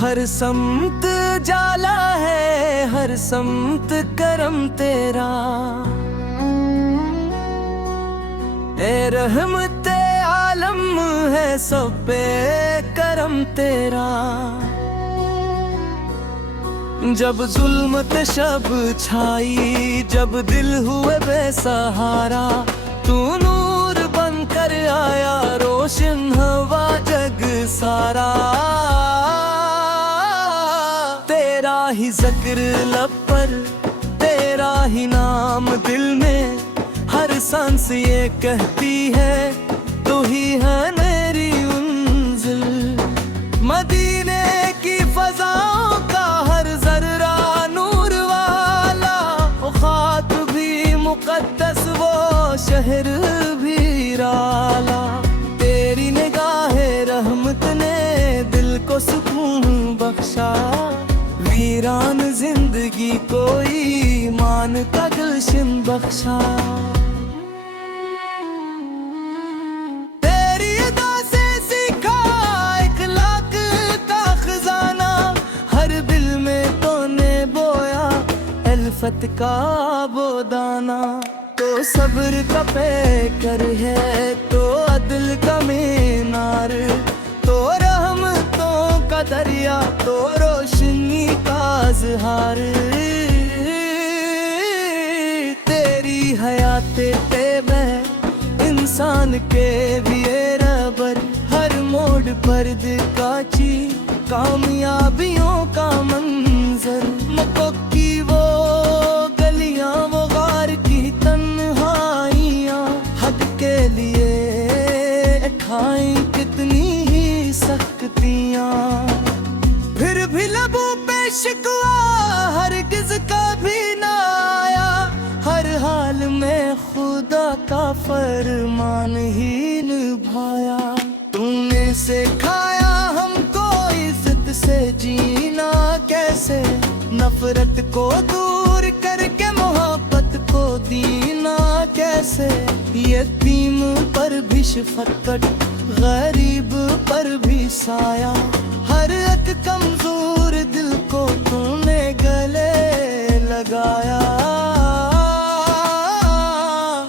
हर समत जाला है, हर समत करम तेरा। ए रहमते आलम है सब पे करम तेरा। जब जुल्मत शब छाई, जब दिल हुए बेसहारा, तू नूर बनकर आया, रोशन हवा जग सारा। तेरा ही जिक्र लब पर, तेरा ही नाम दिल में, हर सांस ये कहती है तू ही है मेरी मंजिल। मदीने की फजाओं का हर जर्रा नूर वाला, वो खाक भी मुकद्दस, वो शहर भी राला। तेरी निगाहे रहमत ने दिल को सुकून बख्शा, वीरान जिंदगी को ईमान का गुलशन बख्शा। तेरी अदा से सीखा इखलाक का खजाना, हर दिल में तूने बोया अल्फत का वो दाना। तो सब्र का पैकर है, तो अदल का मीनार, तो रहमतों का दरिया, तो रोशनी का इज़हार। तेरी हयाते तैयबा इंसान के भी रबर, हर मोड़ पर दिखाची कामयाबियों का मंजर। मक्की वो गलियां, वो गार की तन्हाइयां, हद के लिए खाई कितनी ही सख्तियां। फिर भी लबों पे शिकवा हरगिज़ कभी ना आया, हर हाल में खुदा का फरमान ही निभाया। तूने सिखाया हमको इज्जत से जीना कैसे, नफरत को दूर करके मोहब्बत को दीना कैसे। यतीम पर भी शफकत, गरीब पर भी साया, हर एक कमजोर दिल को तूने गले लगाया।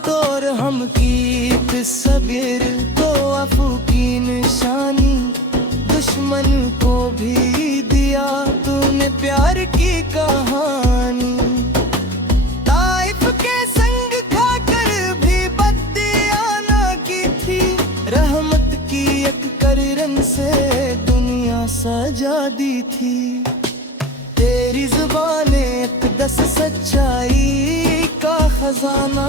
तोर हम की सबिर तो अफू की निशानी, दुश्मन को भी दिया तूने प्यार की कहानी। ताइफ के संग खाकर भी बत्तियां ना की थी, रहमत की एक करन से दुनिया सजा दी थी। तेरी जुबाने अक़दस सच्चाई का खजाना,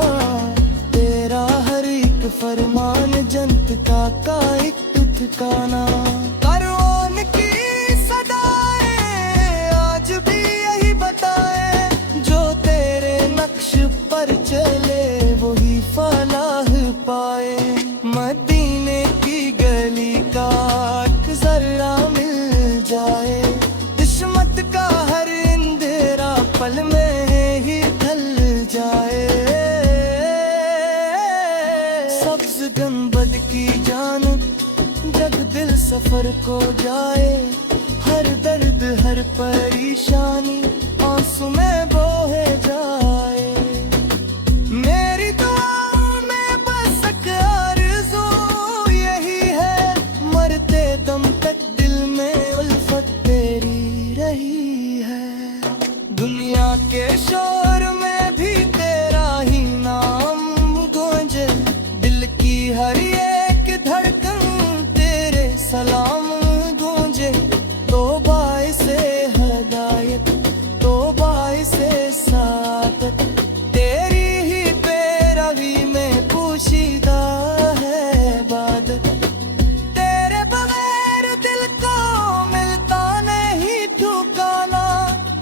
तेरा हर एक फरमान जन्नत का एक ठिकाना। कारवान की सदाएं आज भी यही बताए, जो तेरे नक्श पर चले वही फलाह पाए। मदीने की गली का एक जर्रा मिल जाए, किस्मत का हर अंधेरा पल में ही ढल जाए। सब्ज गंबद की जानिब जब दिल सफर को जाए, हर दर्द हर परेशानी आंसू में बहे जाए। मेरी दुआ में बस एक आरज़ू यही है, मरते दम तक दिल में उल्फत तेरी रही है। दुनिया के शोर में भी तेरा ही नाम गूंजे, दिल की हर एक धड़कन तेरे सलाम गूंजे। तो बाइसे हदायत, तो बाइसे सादत, तेरी ही पैरवी में पोशीदा है इबादत। तेरे बगैर दिल को मिलता नहीं ठिकाना,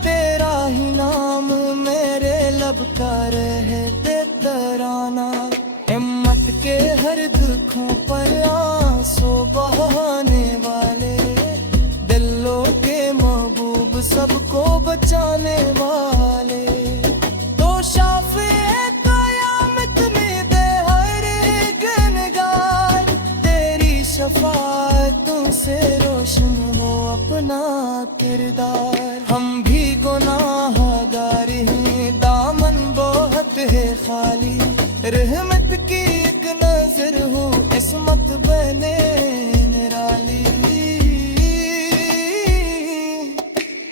तेरा ही नाम मेरे लब का रहते तराना। हिम्मत के हर दुखों पर आंसू बहाने वाले, दिलों के महबूब सबको बचाने वाले। तो शाफ़े क़यामत में दे हर एक निगार, तेरी शफाअतों से रोशन हो अपना किरदार। हम भी गुनाहगार हैं, दामन बहुत है खाली, रहमत की एक नजर हो इस्मत बने निराली।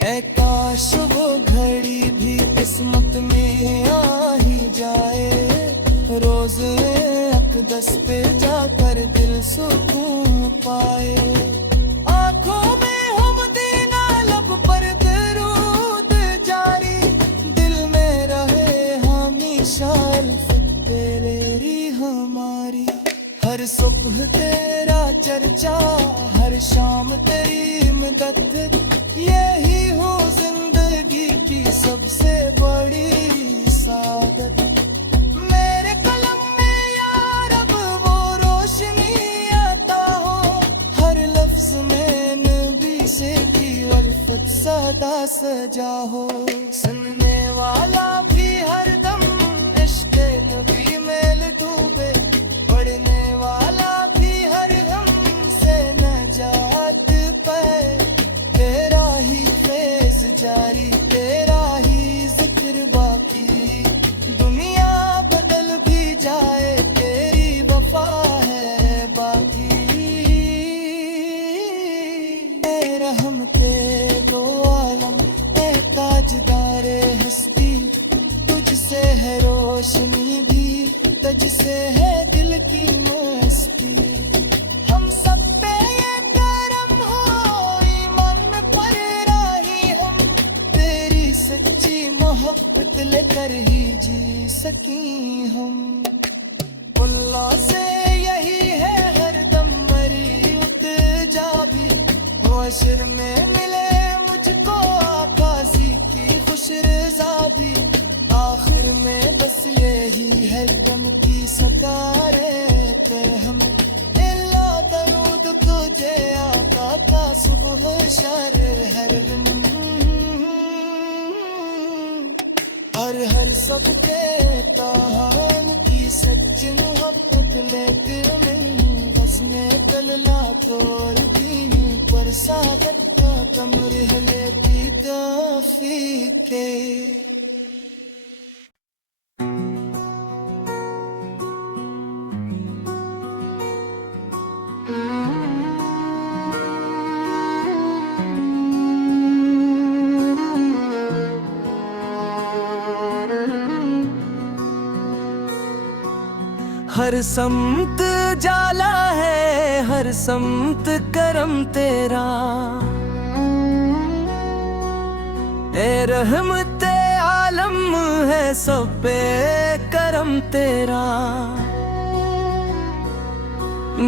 ऐ काश वो घड़ी भी किस्मत में आ ही जाए, रोज अक़दस पे जाकर दिल सुकून पाए। आँखों में हम देना, लब पर दरूद जारी, दिल में रहे हमेशा अल्फ़त तेरी हमारी। हर सुबह तेरा चर्चा, हर शाम तेरी मदद, यही हो जिंदगी की सबसे बड़ी सादत। मेरे कलम में या रब वो रोशनी आता हो, हर लफ्ज में नबी से की उल्फत सदा सजा हो। सुनने वाला भी हरदम इश्क़ नबी में डूबे, पढ़ने वाला भी हर गम से नजात पाए। तेरा ही फैज़ जारी, तेरा ही जिक्र बाकी, दुनिया बदल भी जाए तेरी वफा है बाकी। ए रहमते दो आलम, ए ताजदारे हस्ती, तुझसे है रोशनी भी, तुझसे है दिल की मस्ती। हम सब पे ये करम हो, ईमान पर राही हम, तेरी सच्ची मोहब्बत लेकर ही जी सकी हम। अल्लाह से यही है हरदम मरी उतजा भी, हो अशर में मिले मुझको आकाशी की खुश रज़ादी। आखिर में बस यही है गम की सकारे पे हम, इल्ला दरूद तुझे आका का सुबह शर हर दिन। हर सबके ताहान की सच्ची मोहब्बत लेते में, बसने तलला तोड़ दी पर साबत का कमर लेती तौफीक। हर समत जाला है, हर समत करम तेरा, ए रहमते आलम है सब पे करम तेरा।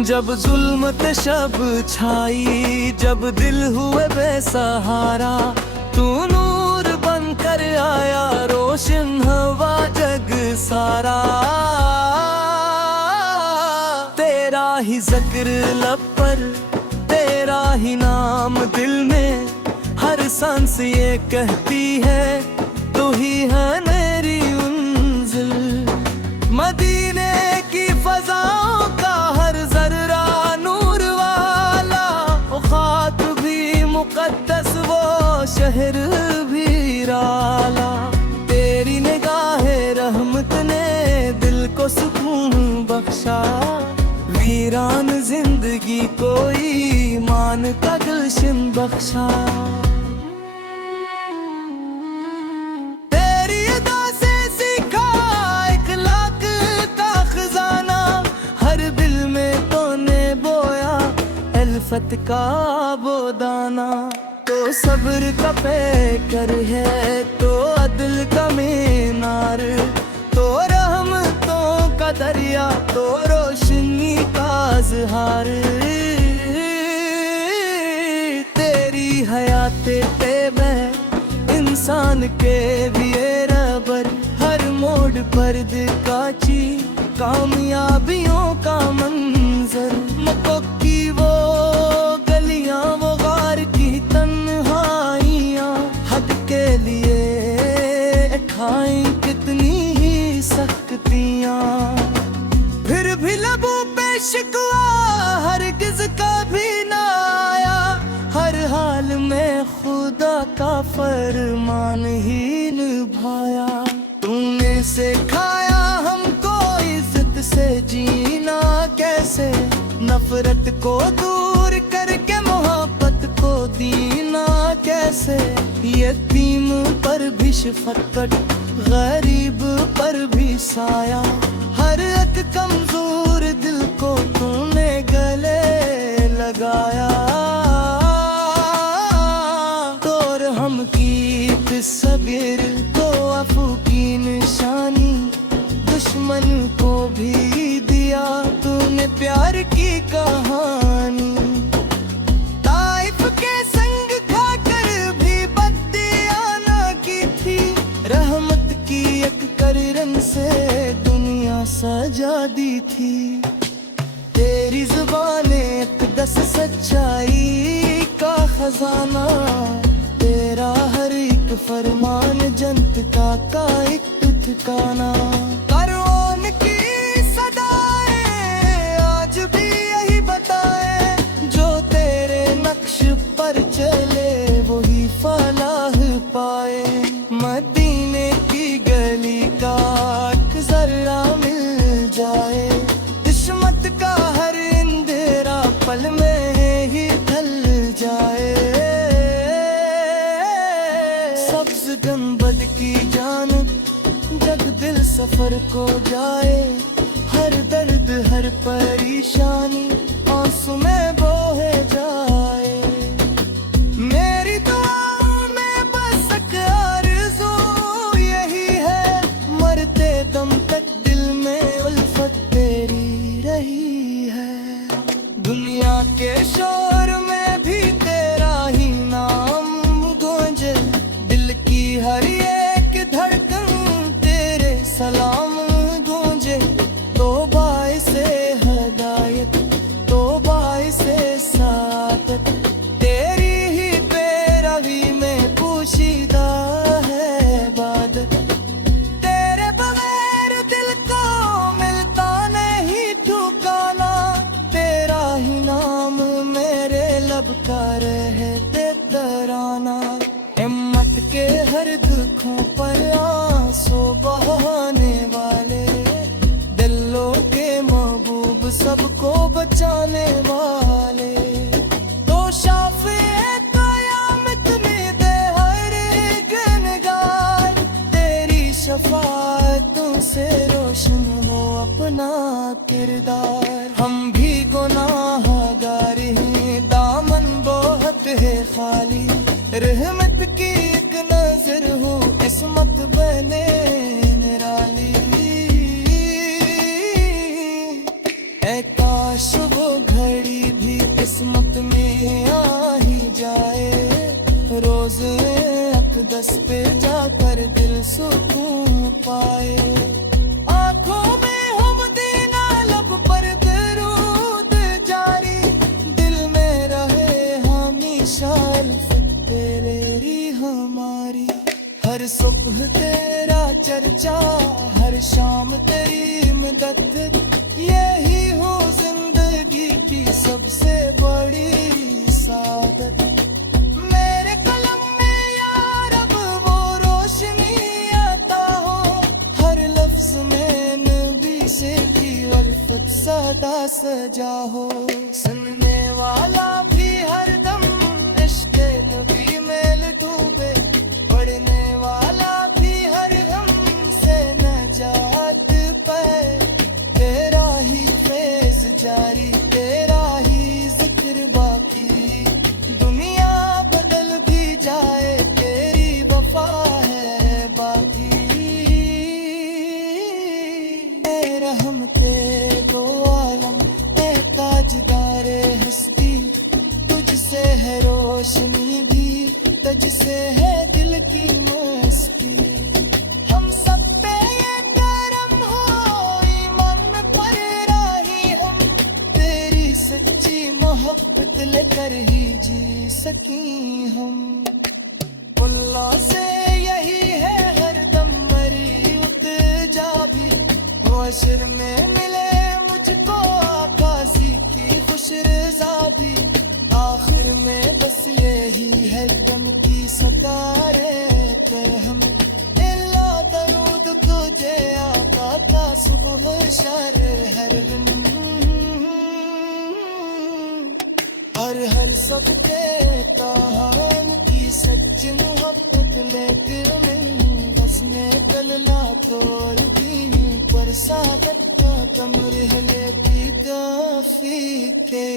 जब जुल्मत शब छाई, जब दिल हुए बेसहारा, तू नूर बनकर आया, रोशन हवा जग सारा। तेरा ही जिक्र लब पर, तेरा ही नाम दिल में, हर सांस ये कहती है तू ही है मेरी मंजिल। मदीने की फजाओं का हर जर्रा नूर वाला, वो खाक भी मुकद्दस, वो शहर भी राला। तेरी निगाहे रहमत ने दिल को सुकून बख्शा, वीरान जिंदगी को ईमान का गुलशन बख्शा। तेरी अदा से सीखा इखलाक का खजाना, हर दिल में तूने बोया अल्फत का वो दाना। तो सब्र का पैकर है, तो अदल का मीनार, तो रहमतों का दरिया, तो रोशनी का इज़हार। तेरी हयाते तैयबा इंसान के भी रबर, हर मोड़ पर दिखाची कामयाबियों का मंजर। मक्कों की वो गलियां, वो गार की तन्हाइयां, हद के लिए ठाई कितनी ही सख्तियां। फिर भी लबों पे शिकवा हरगिज़ फरमान ही निभाया। तूने सिखाया हमको इज्जत से जीना कैसे, नफरत को दूर करके मोहब्बत को दीना कैसे। यतीम पर भी शफकत, गरीब पर भी साया, हर एक कमजोर दिल को तूने गले लगाया। तोर हम की सगिर तो अफू की निशानी, दुश्मन को भी दिया तूने प्यार की कहानी। ताइफ के संग खाकर भी बत्तियां ना की थी, रहमत की एक किरण से दुनिया सजा दी थी। तेरी जुबाने अक़दस सच्चाई का खजाना, तेरा हर एक फरमान जनता का एक ठिकाना। कारवान की सदाएं आज भी यही बताए, जो तेरे नक्श पर चले वही फलाह पाए। मदीने की गली का जर्रा मिल जाए, किस्मत का हर अंधेरा पल में ही ढल जाए। सब्ज गुंबद की जानब जब दिल सफर को जाए, हर दर्द हर परेशानी आंसू में बोहे जाए। मेरी दुआ में बस एक आरज़ू यही है, मरते दम तक दिल में उल्फत तेरी रही है। दुनिया के शोर में भी तेरा ही नाम गूंजे, दिल की हर एक धड़कन तेरे सलाम गूंजे। तो बाइसे हदायत, तो बाइसे सादत, तेरी ही पैरवी में पोशीदा है इबादत। तेरे बगैर दिल को मिलता नहीं ठिकाना, तेरा ही नाम मेरे लब का रहते तराना। हिम्मत के हर दुखों पर आंसू बहाने वाले, दिलों के महबूब सबको बचाने वाले। तो शाफ़े क़यामत में दे हर गुनहगार, तेरी शफ़ाअतों से रोशन हो अपना किरदार। हम भी गुनाहगार हैं, दामन बहुत है खाली, रहमत की एक नजर हो इस्मत बने निराली। ऐ काश वो घड़ी भी किस्मत में आ ही जाए, रोज़ अक़दस पे जाकर दिल सुकून पाए। आँखों में हम देना लब पर दरूद जारी, दिल में रहे हमेशा अल्फत तेरी हमारी। हर सुबह तेरा चर्चा, हर शाम तेरी मदद, यही हो जिंदगी की सबसे बड़ी सादत। मेरे कलम में या रब वो रोशनी आता हो, हर लफ्ज में नबी से की उल्फत सदा सजा हो। सुनने वाला भी हर दम इश्क़ नबी में डूबे, पढ़ने वाला भी हर गम से नजात पाए। तेरा ही फैज़ जारी, तेरा ही जिक्र बाकी, दुनिया बदल भी जाए तेरी वफा है बाकी। ए रहमते दो आलम, ए ताजदारे हस्ती, तुझसे है रोशनी भी, तुझसे है दिल की मस्ती। हम सब पे ये करम हो, ईमान में पर राही हम, तेरी सच्ची मोहब्बत लेकर ही जी सकी हम। अल्लाह से यही है हर दम मरी उतजा भी, हश्र में मिले मुझको आकाशी की खुश रज़ा भी। आखिर में बस ये रही है गम की सकारे पे हम इल्ला दरूद तुझे आका का सुबह शर हर दिन हर सबके कहान की सच मोहब्बत लेकर मिल बसने कलला तोड़ दी पर साबत का कमर लेती काफी थे